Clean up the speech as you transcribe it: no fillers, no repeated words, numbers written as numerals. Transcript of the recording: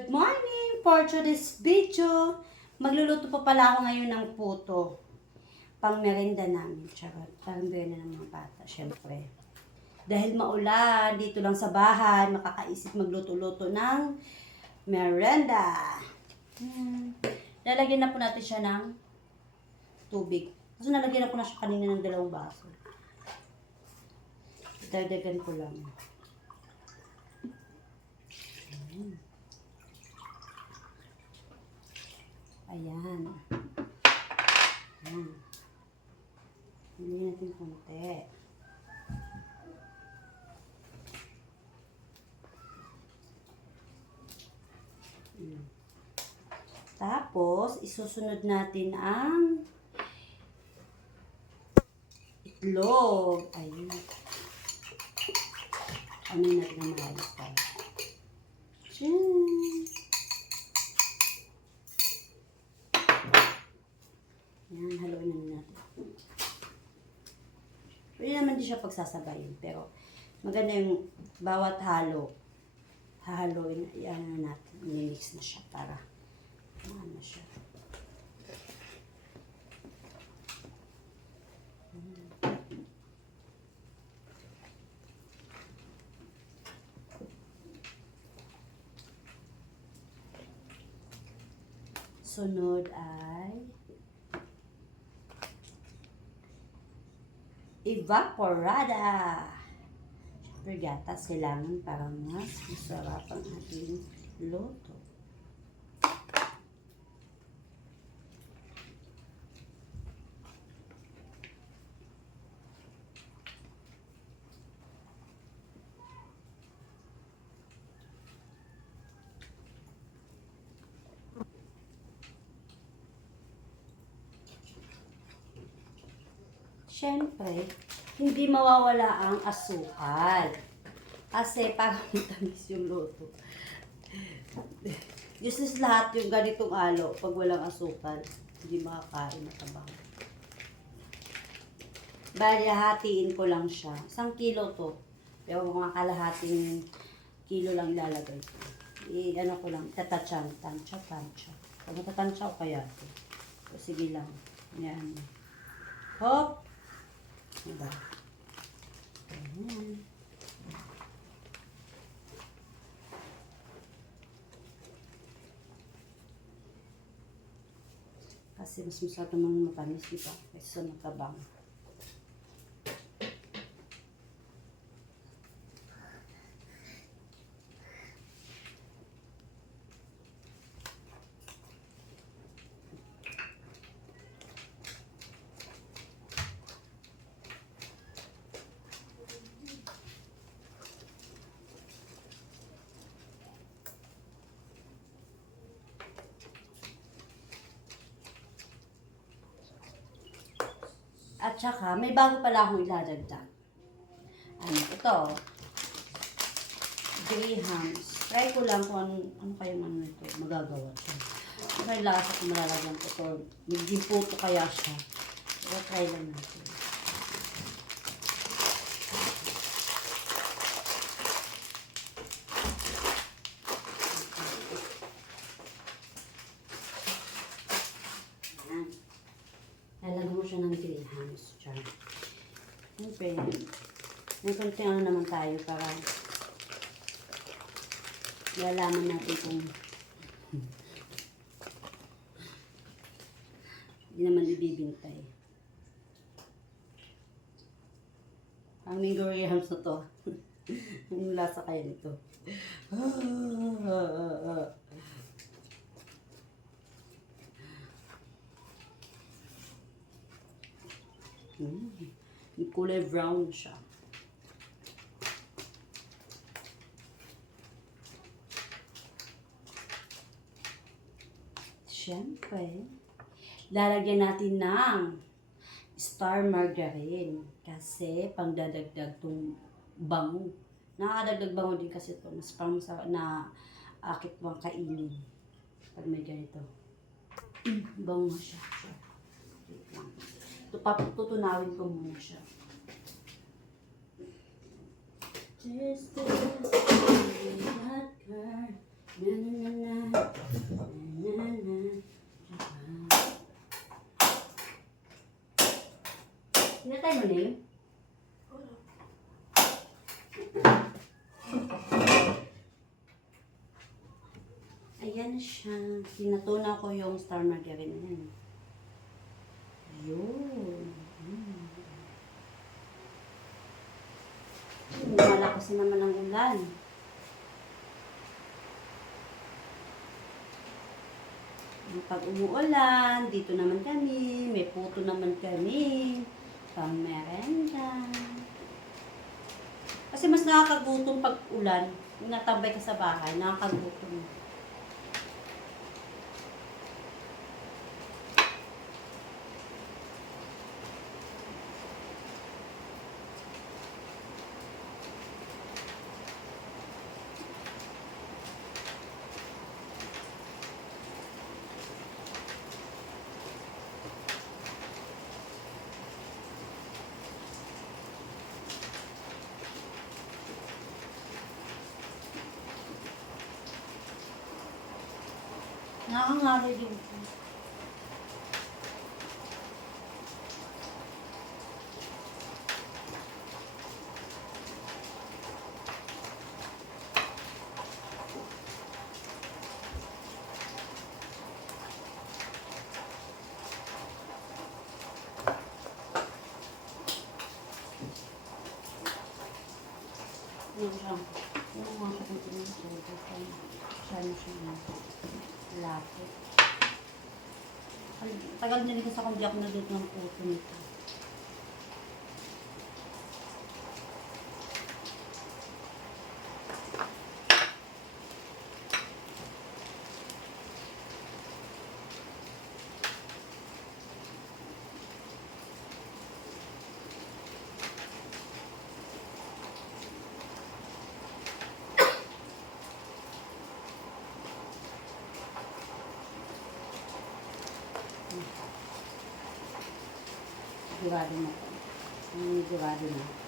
Good morning! For today's video, magluluto pa pala ako ngayon ng puto. Pang merenda namin. Charot. Pang merenda ng mga bata, syempre. Dahil maulan, dito lang sa bahay, makakaisip magluto-luto ng merenda. Lalagyan na po natin siya ng tubig. Kasi nalagyan na po na siya kanina ng 2 baso. Dagdagan ko lang. Ayan. Ayan. Hindi natin konti. Tapos, isusunod natin ang itlog. Ayan. Ano natin ang maayos pa. Ayan, haluin na natin. Pwede naman din siya pagsasabayin, pero maganda yung bawat halo. Hahaluin, yan na natin. Mimix na siya para ano siya. Sunod ay evaporada. Siyempre gatas kailangan para mas masarap ang ating luto. Siyempre, hindi mawawala ang asukal. Kasi parang matamis yung luto. Useless lahat yung ganitong alo pag walang asukal. Hindi makakain na tabang. Bali, hatiin ko lang siya. 1 kilo to. Pero mga kalahating kilo lang ilalagay ko. Ano ko lang, tatansya. Pag matatansya ko kaya ito. So, sige lang. Yan. Hop! Diba? Ayan. Kasi mas masarap naman matamis, diba? Kaysa matabang. At saka, may bago pala akong iladagdag. Ano, ito. Grahams. Try ko lang kung ano kayong ano ito, magagawa siya. May lasa kung malalagyan ko ito. Magiging puto kaya siya. Pero try lang natin. Lalagyan mo siya ng grahams. Siyempre, may konti ano naman tayo para lalaman natin kung hindi naman ibibintay. Ang may grahams na to. Yung lasa kaya nito. Yung kulay brown siya. Siyempre, lalagyan natin ng star margarine kasi pangdadagdag tong bango. Nakakadagdag bango din kasi ito. Mas pang na akit mo kainin pag may ganito. Bango siya. Tutunawin ko muna siya. Just the way that girl. Na na na na Pinatay mo na yun? Ayan na siya. Pinatuna ko yung star margarine. Ayan. Ayun. Malakas na naman ang ulan. Pag umuulan, dito naman kami. May puto naman kami. Pang merenda. Kasi mas nakakagutom pag ulan. Yung natambay ka sa bahay, nakakagutom. Nakakangari din po. Yung siya. Yung mga kapuntin siya. Siya. Lapit. Tagal na rin kasi ako hindi ako naluto ng puto nito. Sigurado na po. Sigurado na.